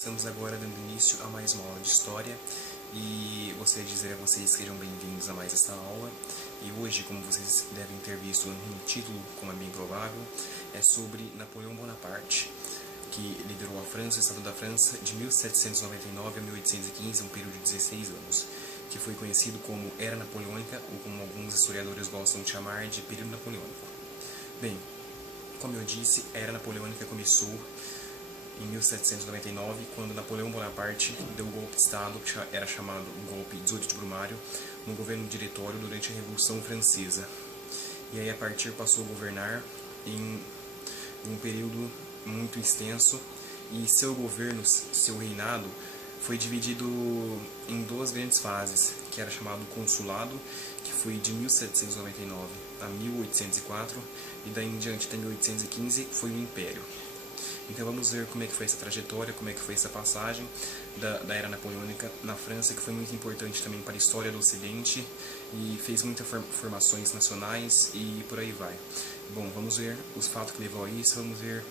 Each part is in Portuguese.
Estamos agora dando início a mais uma aula de História e gostaria de dizer a vocês que sejam bem-vindos a mais essa aula. E hoje, como vocês devem ter visto no título, como é bem provável, é sobre Napoleão Bonaparte, que liderou a França, o Estado da França, de 1799 a 1815, um período de 16 anos, que foi conhecido como Era Napoleônica, ou como alguns historiadores gostam de chamar de período napoleônico. Bem, como eu disse, a Era Napoleônica começou em 1799, quando Napoleão Bonaparte deu o golpe de Estado, que era chamado golpe 18 de Brumário, no governo diretório durante a Revolução Francesa. E aí, a partir, passou a governar em um período muito extenso, e seu governo, seu reinado, foi dividido em duas grandes fases, que era chamado Consulado, que foi de 1799 a 1804, e daí em diante até 1815 foi o Império. Então vamos ver como é que foi essa trajetória, como é que foi essa passagem da Era Napoleônica na França, que foi muito importante também para a história do Ocidente e fez muitas formações nacionais e por aí vai. Bom, vamos ver os fatos que levou a isso, vamos ver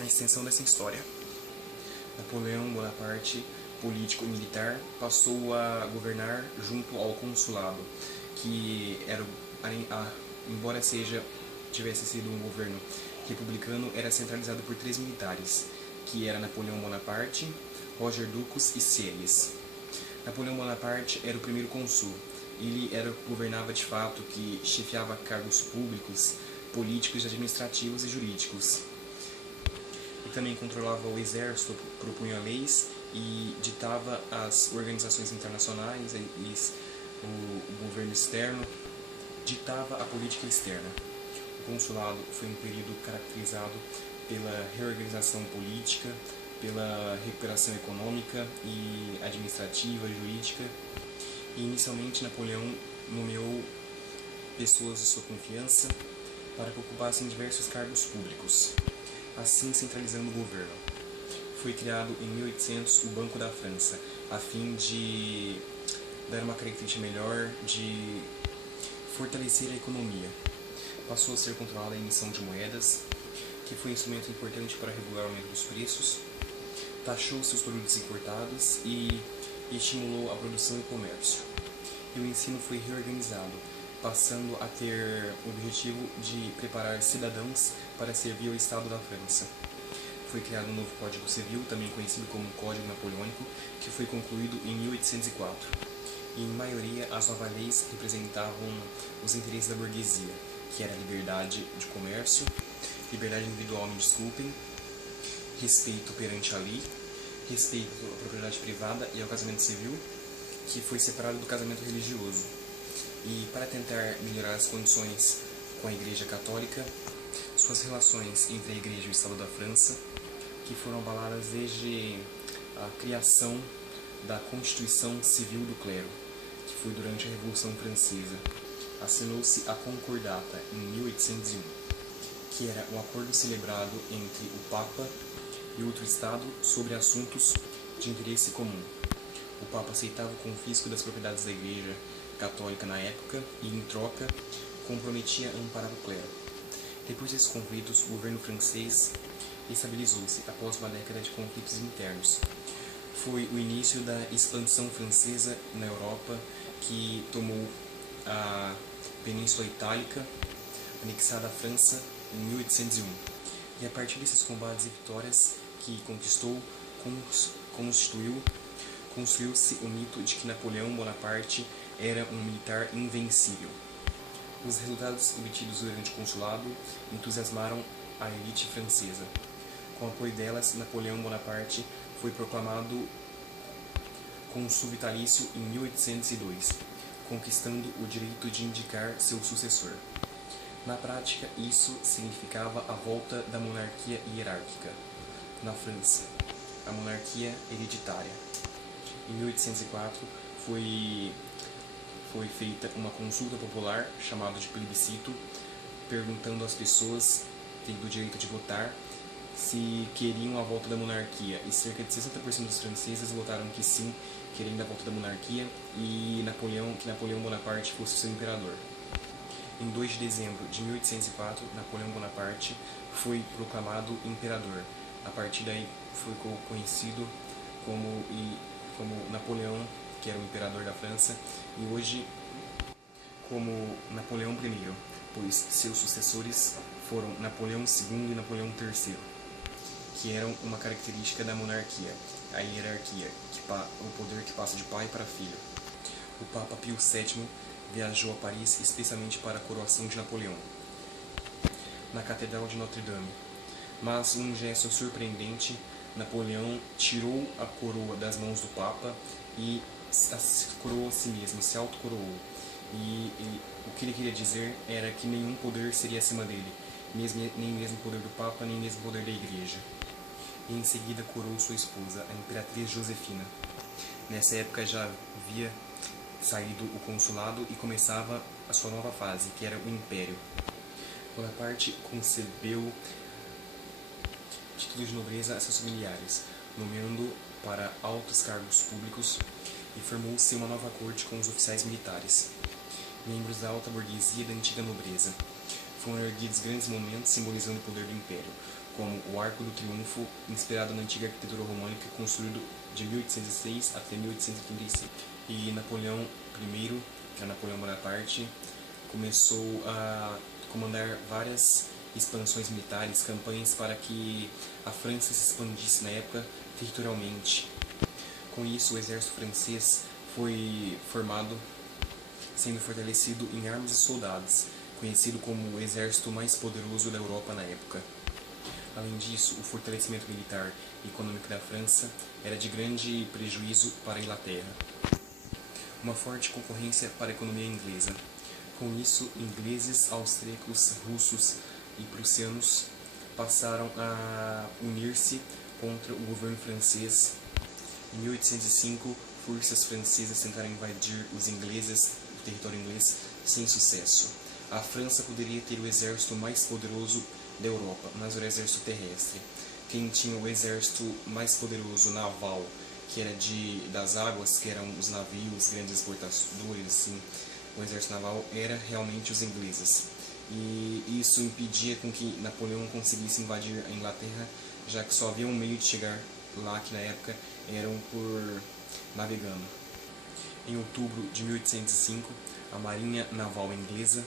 a extensão dessa história. Napoleão Bonaparte, político e militar, passou a governar junto ao consulado, que era, embora tivesse sido um governo republicano, era centralizado por três militares, que era Napoleão Bonaparte, Roger Ducos e Sieyès. Napoleão Bonaparte era o primeiro cônsul. Ele governava de fato, que chefiava cargos públicos, políticos, administrativos e jurídicos. Ele também controlava o exército, propunha leis e ditava as organizações internacionais e o governo externo, ditava a política externa. O consulado foi um período caracterizado pela reorganização política, pela recuperação econômica e administrativa, jurídica. E inicialmente Napoleão nomeou pessoas de sua confiança para que ocupassem diversos cargos públicos, assim centralizando o governo. Foi criado em 1800 o Banco da França, a fim de dar uma característica melhor, de fortalecer a economia. Passou a ser controlada a emissão de moedas, que foi um instrumento importante para regular o aumento dos preços, taxou seus produtos importados e estimulou a produção e o comércio. E o ensino foi reorganizado, passando a ter o objetivo de preparar cidadãos para servir ao Estado da França. Foi criado um novo Código Civil, também conhecido como Código Napoleônico, que foi concluído em 1804. E, em maioria, as novas leis representavam os interesses da burguesia, que era a liberdade de comércio, liberdade individual, respeito perante a lei, respeito à propriedade privada e ao casamento civil, que foi separado do casamento religioso. E para tentar melhorar as condições com a Igreja Católica, suas relações entre a Igreja e o Estado da França, que foram abaladas desde a criação da Constituição Civil do Clero, que foi durante a Revolução Francesa. Assinou-se a Concordata em 1801, que era um acordo celebrado entre o Papa e outro Estado sobre assuntos de interesse comum. O Papa aceitava o confisco das propriedades da Igreja Católica na época e, em troca, comprometia a amparar o clero. Depois desses conflitos, o governo francês estabilizou-se após uma década de conflitos internos. Foi o início da expansão francesa na Europa, que tomou a Península Itálica, anexada à França em 1801. E a partir desses combates e vitórias que conquistou, construiu-se o mito de que Napoleão Bonaparte era um militar invencível. Os resultados obtidos durante o consulado entusiasmaram a elite francesa. Com o apoio delas, Napoleão Bonaparte foi proclamado cônsul vitalício em 1802, conquistando o direito de indicar seu sucessor. Na prática, isso significava a volta da monarquia hierárquica na França, a monarquia hereditária. Em 1804 foi feita uma consulta popular, chamada de plebiscito, perguntando às pessoas tendo o direito de votar se queriam a volta da monarquia, e cerca de 60% dos franceses votaram que sim, querendo a volta da monarquia, e que Napoleão Bonaparte fosse seu imperador. Em 2 de dezembro de 1804, Napoleão Bonaparte foi proclamado imperador, A partir daí ficou conhecido como Napoleão, que era o imperador da França, e hoje como Napoleão I, pois seus sucessores foram Napoleão II e Napoleão III, que eram uma característica da monarquia, a hierarquia, o poder que passa de pai para filho. O Papa Pio VII viajou a Paris especialmente para a coroação de Napoleão, na Catedral de Notre-Dame. Mas, num gesto surpreendente, Napoleão tirou a coroa das mãos do Papa e coroou a si mesmo, se autocoroou. E o que ele queria dizer era que nenhum poder seria acima dele, nem mesmo o poder do Papa, nem mesmo o poder da Igreja. E em seguida coroou sua esposa, a Imperatriz Josefina. Nessa época já havia saído o consulado e começava a sua nova fase, que era o Império. Bonaparte concebeu títulos de nobreza a seus familiares, nomeando para altos cargos públicos, e formou-se uma nova corte com os oficiais militares, membros da alta burguesia e da antiga nobreza. Foram erguidos grandes monumentos simbolizando o poder do Império, como o Arco do Triunfo, inspirado na antiga arquitetura românica, construído de 1806 até 1835. E Napoleão I, que é Napoleão Bonaparte, começou a comandar várias expansões militares, campanhas para que a França se expandisse na época territorialmente. Com isso, o exército francês foi formado, sendo fortalecido em armas e soldados, conhecido como o exército mais poderoso da Europa na época. Além disso, o fortalecimento militar e econômico da França era de grande prejuízo para a Inglaterra. Uma forte concorrência para a economia inglesa. Com isso, ingleses, austríacos, russos e prussianos passaram a unir-se contra o governo francês. Em 1805, forças francesas tentaram invadir os ingleses, o território inglês, sem sucesso. A França poderia ter o exército mais poderoso da Europa, mas era o exército terrestre. Quem tinha o exército mais poderoso naval, que era das águas, que eram os navios, grandes exportadores, assim, o exército naval era realmente os ingleses. E isso impedia com que Napoleão conseguisse invadir a Inglaterra, já que só havia um meio de chegar lá, que na época eram por navegando. Em outubro de 1805, a Marinha Naval Inglesa,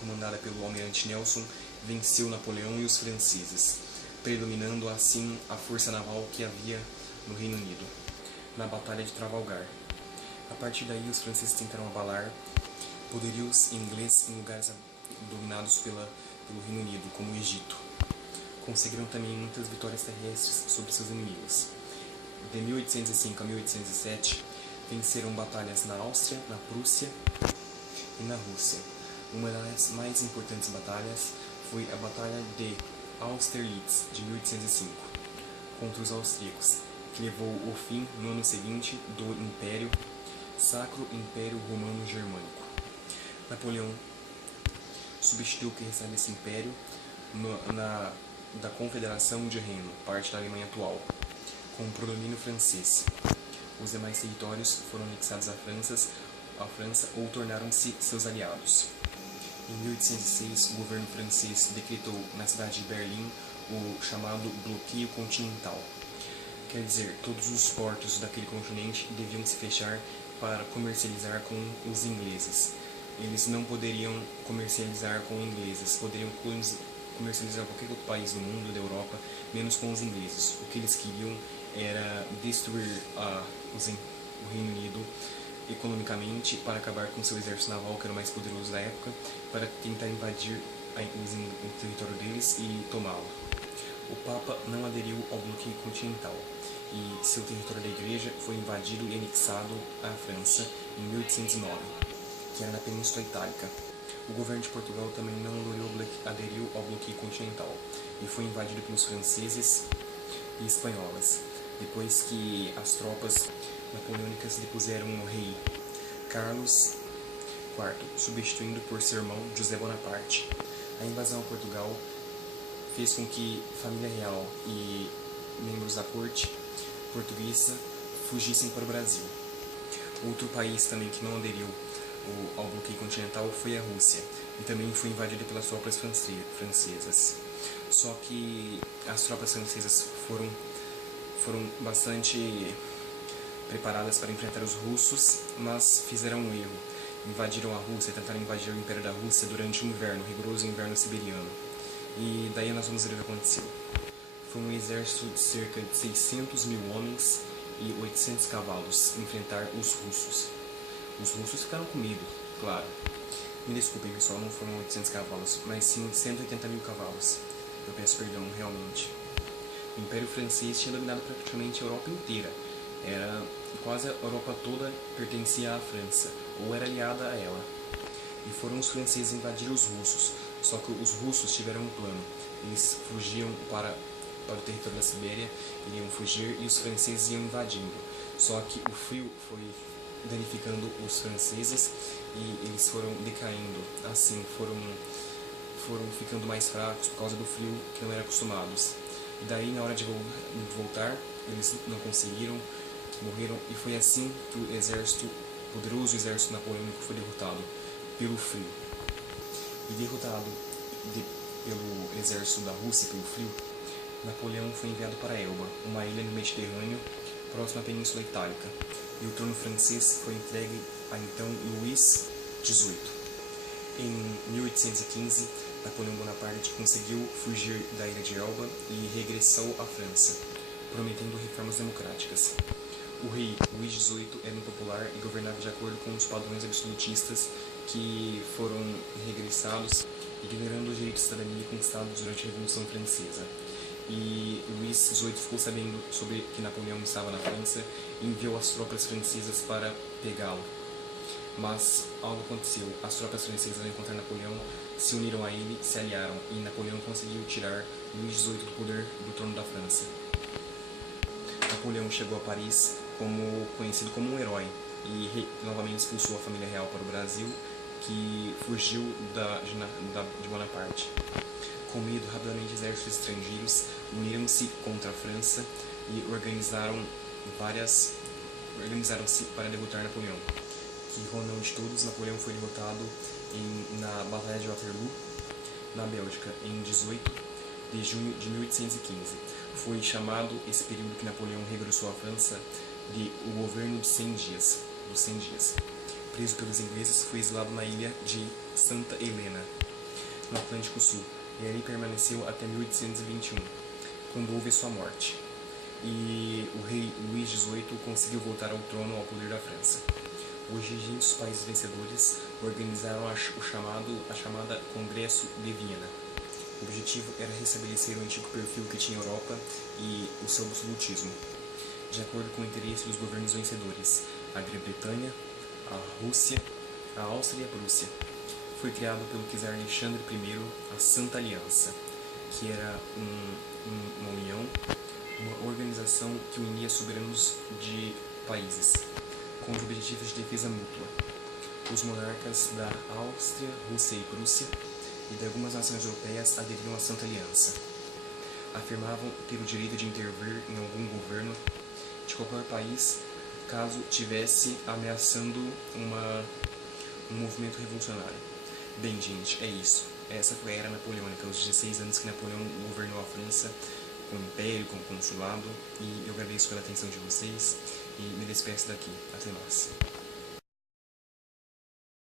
comandada pelo almirante Nelson, venceu Napoleão e os franceses, predominando assim a força naval que havia no Reino Unido, na Batalha de Trafalgar. A partir daí, os franceses tentaram abalar poderios ingleses em lugares dominados pelo Reino Unido, como o Egito. Conseguiram também muitas vitórias terrestres sobre seus inimigos. De 1805 a 1807, venceram batalhas na Áustria, na Prússia e na Rússia. Uma das mais importantes batalhas foi a Batalha de Austerlitz, de 1805, contra os austríacos, que levou ao fim, no ano seguinte, do Império Sacro Império Romano Germânico. Napoleão substituiu o que restava desse império da Confederação de Reno, parte da Alemanha atual, com o predomínio francês. Os demais territórios foram anexados à França ou tornaram-se seus aliados. Em 1806, o governo francês decretou na cidade de Berlim o chamado bloqueio continental. Quer dizer, todos os portos daquele continente deviam se fechar para comercializar com os ingleses. Eles não poderiam comercializar com ingleses, poderiam comercializar com qualquer outro país do mundo, da Europa, menos com os ingleses. O que eles queriam era destruir o Reino Unido economicamente para acabar com seu exército naval, que era o mais poderoso da época, para tentar invadir o território deles e tomá-lo. O Papa não aderiu ao bloqueio continental e seu território da Igreja foi invadido e anexado à França em 1809, que era na Península Itálica. O governo de Portugal também não aderiu ao bloqueio continental e foi invadido pelos franceses e espanholas, depois que as tropas napoleônicas depuseram o rei Carlos IV, substituindo por seu irmão José Bonaparte. A invasão a Portugal fez com que família real e membros da corte portuguesa fugissem para o Brasil. Outro país também que não aderiu ao bloqueio continental foi a Rússia, e também foi invadida pelas tropas francesas. Só que as tropas francesas foram bastante preparadas para enfrentar os russos, mas fizeram um erro. Invadiram a Rússia, tentaram invadir o Império da Rússia durante o inverno, o rigoroso inverno siberiano. E daí nós vamos ver o que aconteceu. Foi um exército de cerca de 600 mil homens e 800 cavalos enfrentar os russos. Os russos ficaram com medo, claro. Me desculpem, pessoal, não foram 800 cavalos, mas sim 180 mil cavalos. Eu peço perdão, realmente. O Império Francês tinha dominado praticamente a Europa inteira. Quase a Europa toda pertencia à França, ou era aliada a ela. E foram os franceses invadir os russos. Só que os russos tiveram um plano. Eles fugiam para o território da Sibéria, iriam fugir e os franceses iam invadindo. Só que o frio foi danificando os franceses e eles foram decaindo. Assim, foram ficando mais fracos por causa do frio que não eram acostumados. E daí, na hora de voltar, eles não conseguiram, morreram, e foi assim que o poderoso exército napoleônico foi derrotado pelo frio. E derrotado pelo exército da Rússia pelo frio, Napoleão foi enviado para Elba, uma ilha no Mediterrâneo, próxima à Península Itálica, e o trono francês foi entregue a então Luís XVIII. Em 1815, Napoleão Bonaparte conseguiu fugir da ilha de Elba e regressou à França, prometendo reformas democráticas. O rei Luís XVIII era impopular e governava de acordo com os padrões absolutistas que foram regressados, ignorando os direitos de cidadania conquistados durante a Revolução Francesa. E Luís XVIII ficou sabendo sobre que Napoleão estava na França e enviou as tropas francesas para pegá-lo. Mas algo aconteceu. As tropas francesas, ao encontrar Napoleão, se uniram a ele, se aliaram, e Napoleão conseguiu tirar Luís XVIII do poder do trono da França. Napoleão chegou a Paris conhecido como um herói e novamente expulsou a família real para o Brasil, que fugiu de Bonaparte. Com medo, rapidamente exércitos estrangeiros uniram-se contra a França e organizaram-se para derrotar Napoleão. Que com não de todos, Napoleão foi derrotado na Batalha de Waterloo, na Bélgica, em 18 de junho de 1815. Foi chamado esse período que Napoleão regressou à França de o governo de 100 dias, dos 100 dias. Preso pelos ingleses, foi exilado na ilha de Santa Helena, no Atlântico Sul, e ali permaneceu até 1821, quando houve sua morte. E o rei Luís XVIII conseguiu voltar ao trono, ao poder da França. Os distintos países vencedores organizaram a chamada Congresso de Viena. O objetivo era restabelecer o antigo perfil que tinha a Europa e o seu absolutismo, de acordo com o interesse dos governos vencedores, a Grã-Bretanha, a Rússia, a Áustria e a Prússia. Foi criado pelo czar Alexandre I a Santa Aliança, que era uma união, uma organização que unia soberanos de países, com os objetivos de defesa mútua. Os monarcas da Áustria, Rússia e Prússia e de algumas nações europeias aderiram à Santa Aliança. Afirmavam ter o direito de intervir em algum governo de qualquer país caso tivesse ameaçando um movimento revolucionário. Bem, gente, é isso. Essa foi a Era Napoleônica, os 16 anos que Napoleão governou a França, com o Império, com o Consulado, e eu agradeço pela atenção de vocês e me despeço daqui. Até mais.